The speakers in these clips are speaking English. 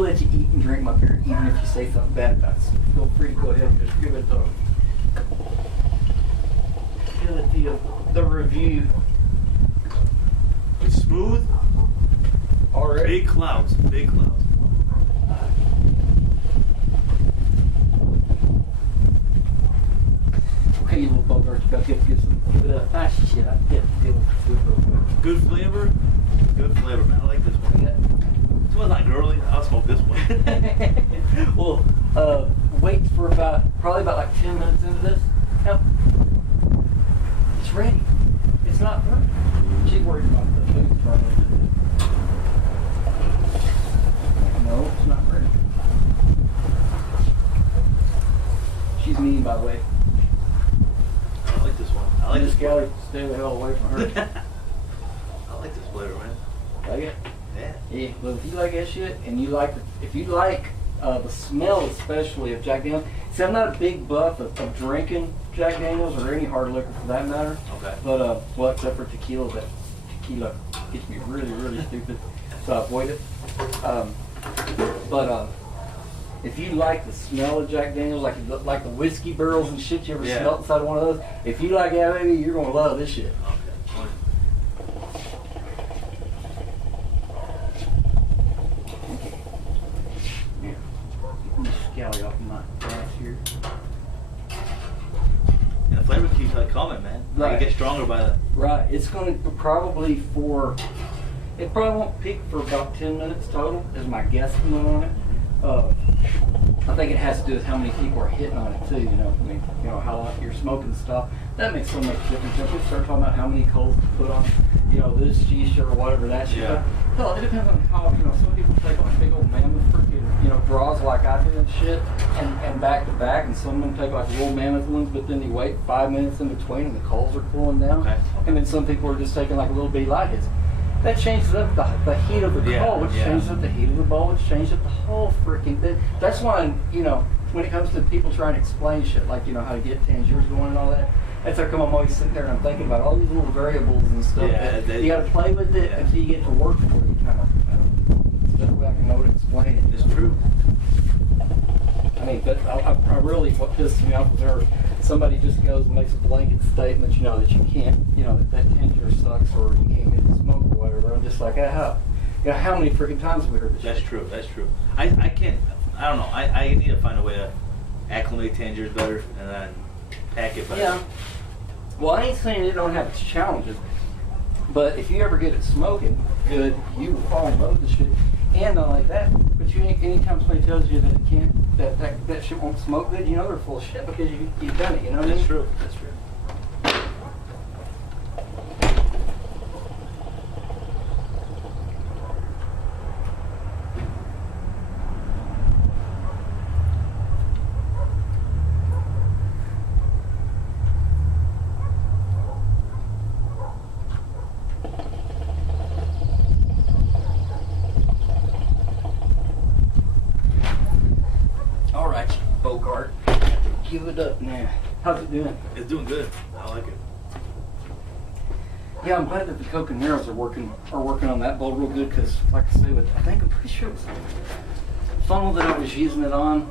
will let you eat and drink my beer, even if you say something bad about it. So feel free to go ahead and just give it the review. It's smooth. Already. Big clouds. Big clouds. Okay, you little bogart, you about to give it a nice shit. I get it real quick. Good flavor. Good flavor, man. I like this one. This one's not girly. I'll smoke this one. Well, wait for probably about like 10 minutes into this. Now, it's ready. It's not burnt. She's worried about the food burning. No, it's not ready. She's mean, by the way. I like this one. I like this gal. flavor. Stay the hell away from her. I like this flavor, man. Like it? Yeah. Yeah. Well, if you like that shit, and you like, if you like the smell, especially of Jack Daniels. See, I'm not a big buff of drinking Jack Daniels or any hard liquor for that matter. Okay. But well, except for tequila, that tequila gets me really, really stupid, so I avoid it. If you like the smell of Jack Daniels, like the whiskey barrels and shit you ever smelled inside of one of those, if you like that, baby, you're gonna love this shit. Okay. Yeah. Get me scally off my ass here. And the flavor keeps like coming, man. Like it gets stronger by the. Right. It's gonna probably it probably won't peak for about 10 minutes total, is my guesstimate on it. I think it has to do with how many people are hitting on it too. You know, I mean, you know how long you're smoking stuff. That makes so much difference. If we start talking about how many coals to put on, you know, this shisha or whatever that shit. Yeah. Hell, it depends on how, you know, some people take like big old mammoth freaking, you know, draws like I do and shit, and back to back, and some of them take like little mammoth ones, but then you wait 5 minutes in between and the coals are cooling down. Okay. And then some people are just taking like a little bitty light hits. That changes up the heat of the coal, which changes up the heat of the bowl, which changes up the whole freaking thing. That's why, you know, when it comes to people trying to explain shit, like, you know, how to get tangiers going and all that, that's how come I'm always sitting there and I'm thinking about all these little variables and stuff. Yeah, that you got to play with it until you get to work for you, kind of. That way I can know how to explain it. It's true. I mean, but I really, what pisses me off was there, somebody just goes and makes a blanket statement, you know, that you can't, you know, that tangier sucks or you can't get the smoke or whatever. I'm just like, how? You know, how many freaking times have we heard this That's shit? true. That's true. I can't. I don't know. I need to find a way to acclimate tangiers better and then pack it better. Yeah. Well, I ain't saying it don't have its challenges, but if you ever get it smoking good, you will fall in love with the shit. And not like that, but you ain't, anytime somebody tells you that it can't, that shit won't smoke good, you know they're full of shit because you've done it. You know what I mean? That's true. That's true. Bogart, give it up now. How's it doing? It's doing good. I like it. Yeah, I'm glad that the Coconeros are working on that bowl real good because, like I say, I'm pretty sure it was the funnel that I was using it on,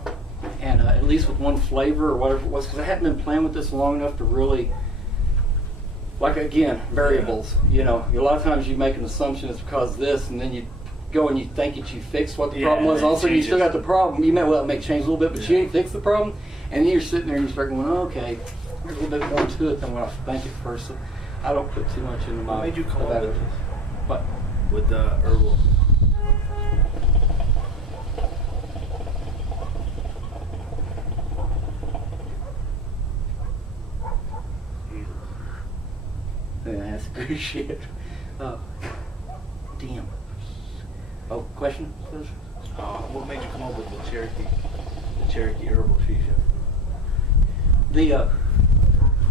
and at least with one flavor or whatever it was, because I hadn't been playing with this long enough to really, like again, variables. You know, a lot of times you make an assumption it's because of this, and then you go and you think that you fixed what the problem was. Also, you still got the problem. You may well make change a little bit, but you ain't fixed the problem. And then you're sitting there and you start going, oh, okay, there's a little bit more to it than what I think at first. So I don't put too much into my. What made you come up with this? What? With the herbal. Yeah, that's good shit. Damn. Oh, question? What made you come up with the Cherokee herbal shisha?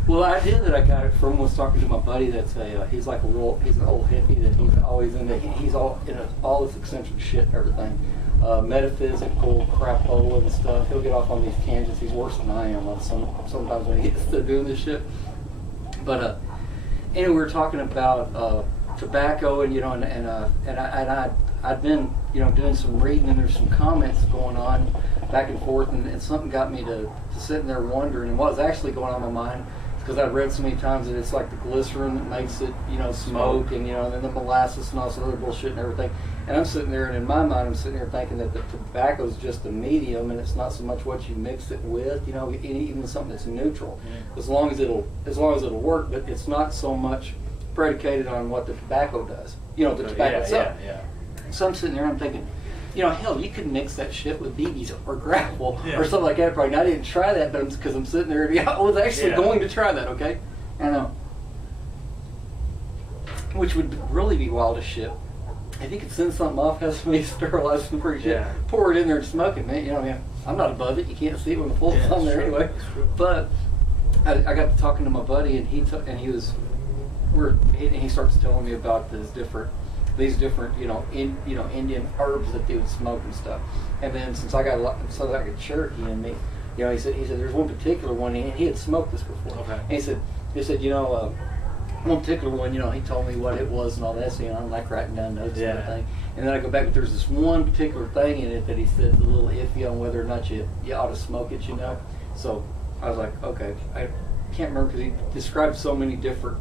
Well, the idea that I got it from was talking to my buddy. That's he's an old hippie that he's always into. He's all into all this eccentric shit and everything, metaphysical crapola and stuff. He'll get off on these tangents. He's worse than I am on sometimes when he gets to doing this shit. But anyway, we were talking about tobacco and you know and I'd been, doing some reading, and there's some comments going on back and forth, and something got me to sitting there wondering, and what was actually going on in my mind, because I've read so many times that it's like the glycerin that makes it, smoke, and then the molasses and all some other bullshit and everything. And I'm sitting there, and in my mind, I'm sitting there thinking that the tobacco is just a medium, and it's not so much what you mix it with, even something that's neutral, as long as it'll work. But it's not so much predicated on what the tobacco does, the tobacco itself. So I'm sitting there, and I'm thinking, hell, you could mix that shit with BBs or gravel or something like that. Probably. And I didn't try that, but because I'm sitting there, I was actually going to try that. Okay, which would really be wild as shit. If you could send something off, have somebody sterilize some pretty shit, pour it in there and smoke it, man. I'm not above it. You can't see it when the full on there anyway. But I got to talking to my buddy, and he starts telling me about these different Indian herbs that they would smoke and stuff. And then since I got a Cherokee in me, he said there's one particular one, and he had smoked this before. Okay. And he said one particular one, he told me what it was and all that, so I'm like writing down notes and everything. And then I go back, but there's this one particular thing in it that he said a little iffy on whether or not you ought to smoke it, So I was like, okay. I can't remember because he described so many different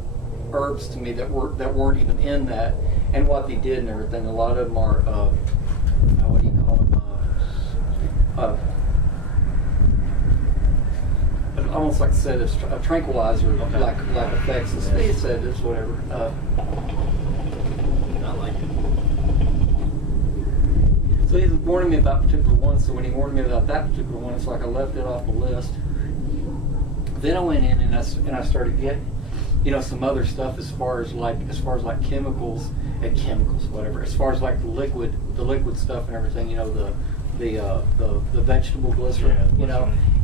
herbs to me that weren't even in that, and what they did and everything. A lot of them are what do you call them? Almost like I said, it's a tranquilizer, like effects. And he said it's whatever. I like it. So he was warning me about particular ones. So when he warned me about that particular one, it's like I left it off the list. Then I went in and I started getting, some other stuff as far as like chemicals, whatever. As far as like the liquid stuff and everything, the vegetable glycerin,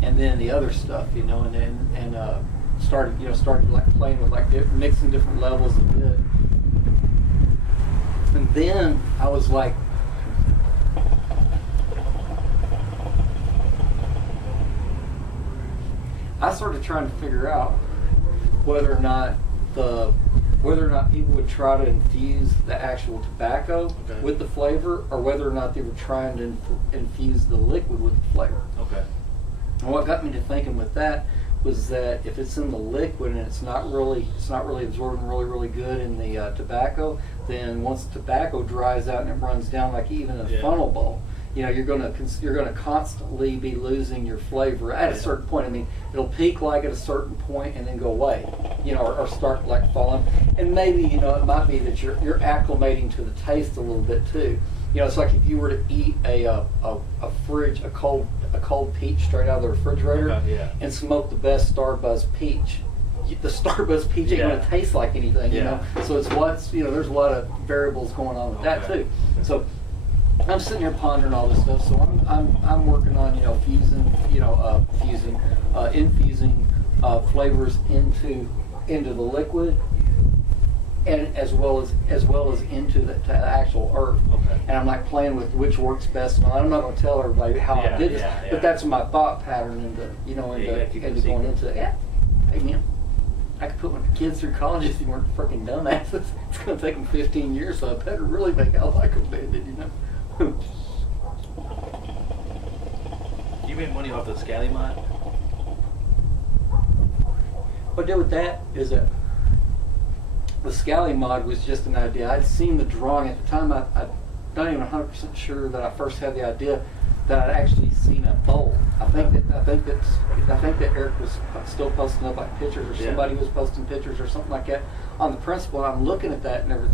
and then the other stuff, and started like playing with like mixing different levels of it. And then I was like, I started trying to figure out whether or not people would try to infuse the actual tobacco with the flavor, or whether or not they were trying to infuse the liquid with the flavor. Okay. And what got me to thinking with that was that if it's in the liquid and it's not really absorbing really good in the tobacco, then once the tobacco dries out and it runs down like even a funnel bowl, you're gonna constantly be losing your flavor at a certain point. I mean, it'll peak like at a certain point and then go away, or start like falling. And maybe it might be that you're acclimating to the taste a little bit too. It's like if you were to eat a cold peach straight out of the refrigerator and smoke the best Starbuzz peach. The Starbuzz peach ain't gonna taste like anything, So it's there's a lot of variables going on with that too. So I'm sitting here pondering all this stuff. So I'm working on infusing flavors into the liquid, and as well as into the actual herb. Okay. And I'm like playing with which works best. And I'm not going to tell everybody how I did this, but that's my thought pattern into going into it. Yeah, hey man, I could put my kids through college if they weren't freaking dumbasses. It's going to take them 15 years, so I better really make out like them did, You made money off the Scally mod? What I did with that is that the Scally mod was just an idea. I'd seen the drawing at the time. I'm not even 100% sure that I first had the idea that I'd actually seen a bowl. I think that Eric was still posting up like pictures, or somebody was posting pictures or something like that on the principle. I'm looking at that and everything.